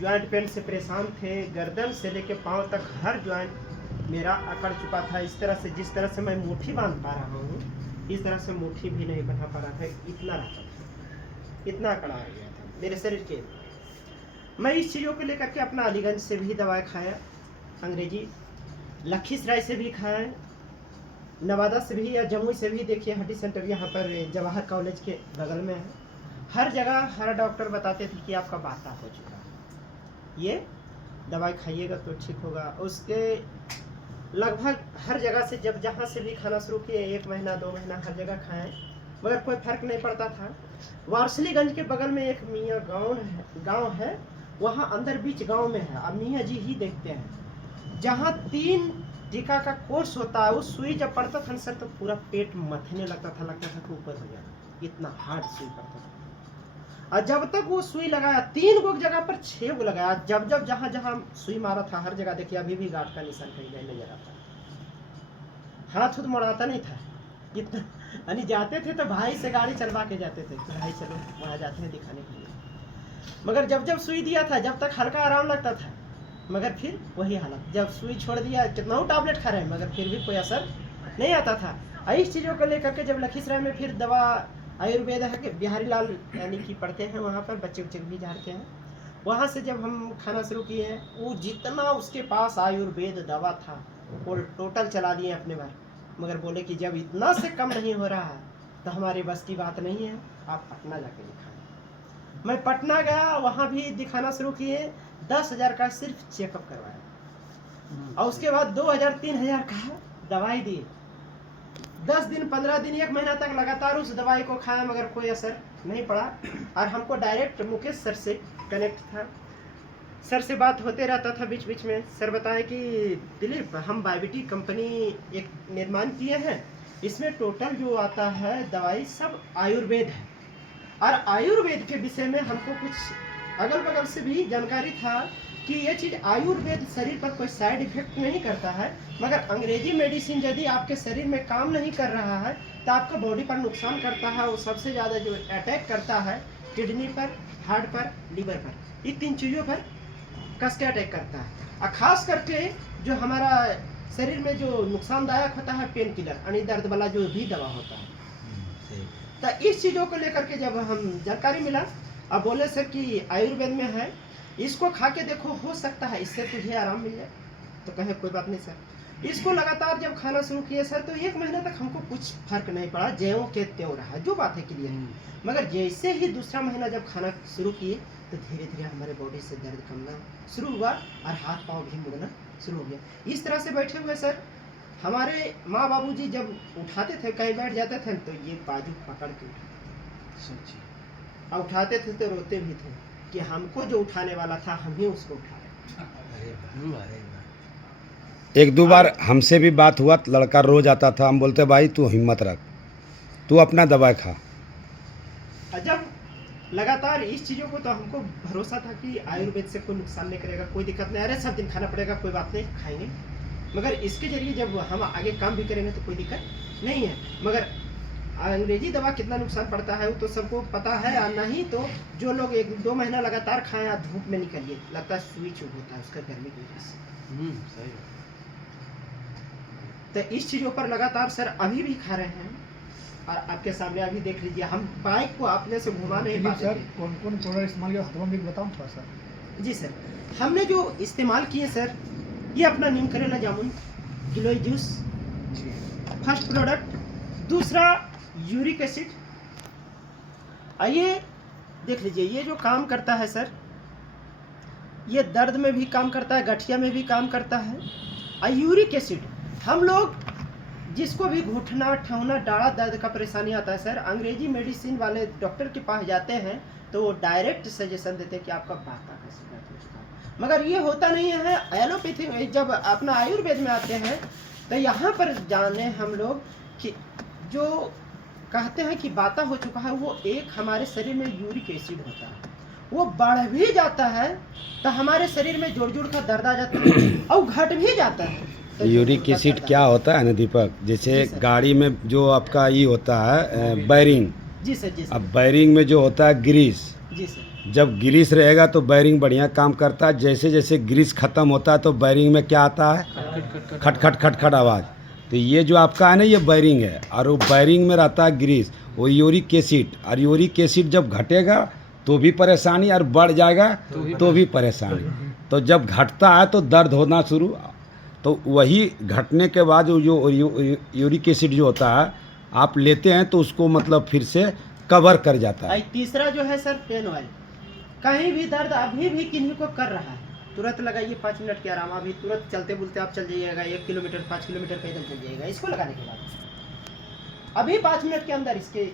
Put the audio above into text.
Joint pain से परेशान थे, गर्दन से लेके पाँव तक हर जॉइंट मेरा अकड़ चुका था। इस तरह से, जिस तरह से मैं मुट्ठी बांध पा रहा हूँ, इस तरह से मुट्ठी भी नहीं बना पा रहा था। इतना रहता था, इतना अकड़ा आ गया था मेरे शरीर के। मैं इस चीज़ों को लेकर के अपना अलीगंज से भी दवाई खाया, अंग्रेजी लखीसराय से भी खाया, नवादा से भी या जमुई से भी। देखिए हड्डी सेंटर यहाँ पर जवाहर कॉलेज के बगल में है। हर जगह हर डॉक्टर बताते थे कि आपका बाता हो चुका है, ये दवाई खाइएगा तो ठीक होगा। उसके लगभग हर जगह से, जब जहाँ से भी खाना शुरू किए, 1 महीना 2 महीना हर जगह खाएं, मगर कोई फर्क नहीं पड़ता था। वारसलीगंज के बगल में एक मियाँ गाँव है, वहाँ अंदर बीच गाँव में है। अब मियाँ जी ही देखते हैं, जहाँ 3 टीका का कोर्स होता है, उस सुई जब पड़ता था सर तो पूरा पेट मथने लगता था कि ऊपर हो गया, इतना हार्ड सुई पड़ता था। और जब तक वो सुई लगाया, 3 गो जगह पर 6 गो लगाया, जब जहाँ जहाँ सुई मारा था हर जगह देखिए अभी भी गांठ का निशान कहीं नहीं नजर आता। हाथ उठ मोड़ाता नहीं था इतना। यानी जाते थे तो भाई से गाड़ी चलवा के जाते थे, भाई चलो वहाँ जाते हैं दिखाने के लिए। मगर जब जब सुई दिया था, जब तक हल्का आराम लगता था, मगर फिर वही हालत। जब सुई छोड़ दिया, कितना टैबलेट खा रहे हैं, मगर फिर भी कोई असर नहीं आता था। इस चीज़ों को लेकर के जब लखीसराय में फिर दवा आयुर्वेद है कि बिहारी लाल यानी कि पढ़ते हैं, वहाँ पर बच्चे भी झाड़ते हैं, वहाँ से जब हम खाना शुरू किए हैं, वो जितना उसके पास आयुर्वेद दवा था वो टोटल चला दिए अपने बार। मगर बोले कि जब इतना से कम नहीं हो रहा है तो हमारे बस की बात नहीं है, आप पटना जाके दिखाएं। मैं पटना गया, वहाँ भी दिखाना शुरू किए। 10,000 का सिर्फ चेकअप करवाया और उसके बाद 2,000-3,000 का दवाई दी। 10 दिन 15 दिन 1 महीना तक लगातार उस दवाई को खाया, मगर कोई असर नहीं पड़ा। और हमको डायरेक्ट मुकेश सर से कनेक्ट था, सर से बात होते रहता था बीच बीच में। सर बताए कि दिलीप, हम बायोबिटी कंपनी एक निर्माण किए हैं, इसमें टोटल जो आता है दवाई सब आयुर्वेद है, और आयुर्वेद के विषय में हमको कुछ अगल बगल से भी जानकारी था कि ये चीज़ आयुर्वेद शरीर पर कोई साइड इफेक्ट नहीं करता है, मगर अंग्रेजी मेडिसिन यदि आपके शरीर में काम नहीं कर रहा है तो आपका बॉडी पर नुकसान करता है। वो सबसे ज़्यादा जो अटैक करता है किडनी पर, हार्ट पर, लीवर पर, ये 3 चीज़ों पर कस के अटैक करता है। और खास करके जो हमारा शरीर में जो नुकसानदायक होता है पेन किलर यानी दर्द वाला जो भी दवा होता है। तो इस चीज़ों को लेकर के जब हम जानकारी मिला, अब बोले सर कि आयुर्वेद में है, इसको खा के देखो, हो सकता है इससे तुझे आराम मिल जाए। तो कहे कोई बात नहीं सर। इसको लगातार जब खाना शुरू किए सर, तो 1 महीना तक हमको कुछ फर्क नहीं पड़ा, ज्यों के त्यों रहा, जो बात है क्लियर। मगर जैसे ही दूसरा महीना जब खाना शुरू किए तो धीरे धीरे हमारे बॉडी से दर्द कमना शुरू हुआ और हाथ पाँव भी मुड़ना शुरू हो गया। इस तरह से बैठे हुए सर हमारे माँ बाबूजी जब उठाते थे, कहीं बैठ जाते थे तो ये बाजू पकड़ के उठाते थे, और उठाते थे तो रोते भी थे कि हमको जो उठाने वाला था हम ही उसको उठाए। 1-2 बार हमसे भी बात हुआ, लड़का रोज आता था, हम बोलते भाई तू हिम्मत रख, तू अपना दवाई खा। जब लगातार इस चीज़ों को, तो हमको भरोसा था कि आयुर्वेद से कोई नुकसान नहीं करेगा, कोई दिक्कत नहीं, अरे सब दिन खाना पड़ेगा, कोई बात नहीं, खाएंगे। मगर इसके जरिए जब हम आगे काम भी करेंगे तो कोई दिक्कत नहीं है। मगर अंग्रेजी दवा कितना नुकसान पड़ता है वो तो सबको पता है, और नहीं तो जो लोग 1-2 महीना लगातार खाएं, धूप में निकलिए, लगता है सुई चुभ होता है उसका गर्मी की वजह से। सही। तो इस चीज़ों पर लगातार सर अभी भी खा रहे हैं, और आपके सामने अभी देख लीजिए, हम बाइक को अपने से घुमा नहीं पाते सर, कौन कौन प्रोडक्ट इस्तेमाल किया, हथवा में बताऊँ थोड़ा सा। जी सर, हमने जो इस्तेमाल किए सर, ये अपना नीम करेला जामुन, गिलोय जूस फर्स्ट प्रोडक्ट, दूसरा यूरिक एसिड। आइए देख लीजिए, ये जो काम करता है सर, ये दर्द में भी काम करता है, गठिया में भी काम करता है। और यूरिक एसिड हम लोग जिसको भी घुटना ठेहुना डाढ़ा दर्द का परेशानी आता है सर, अंग्रेजी मेडिसिन वाले डॉक्टर के पास जाते हैं तो वो डायरेक्ट सजेशन देते हैं कि आपका बाता का शिकायत हो चुका है। मगर ये होता नहीं है। एलोपैथी में जब अपना आयुर्वेद में आते हैं तो यहाँ पर जाने हम लोग कि जो कहते हैं कि बाता हो चुका है, वो एक हमारे शरीर में यूरिक एसिड होता है, वो बढ़ भी जाता है तो हमारे शरीर में जोड़ जोड़ का दर्द आ जाता है और घट भी जाता है। तो यूरिक एसिड क्या होता है ना दीपक, जैसे गाड़ी में जो आपका ये होता है बैरिंग, जी सर, जी सर, अब बैरिंग में जो होता है ग्रीस, जी सर, जब ग्रीस रहेगा तो बैरिंग बढ़िया काम करता है। जैसे जैसे ग्रीस ख़त्म होता है तो बैरिंग में क्या आता है, खट खट खट खट आवाज़। तो ये जो आपका है ना, ये बैरिंग है, और वो बैरिंग में रहता है ग्रीस, वो यूरिक एसिड, और यूरिक एसिड जब घटेगा तो भी परेशानी, और बढ़ जाएगा तो भी परेशानी। तो जब घटता है तो दर्द होना शुरू, तो वही घटने के बाद जो यूरिक एसिड जो होता है आप लेते हैं तो उसको मतलब फिर से कवर कर जाता है। तीसरा जो है सर पेन ऑयल, कहीं भी दर्द अभी भी किन्हीं को कर रहा है, तुरंत लगाइए, 5 मिनट के आराम, अभी तुरंत चलते बुलते आप चल जाइएगा, 1 किलोमीटर 5 किलोमीटर पैदल चल जाइएगा। इसको लगाने के बाद अभी 5 मिनट के अंदर इसके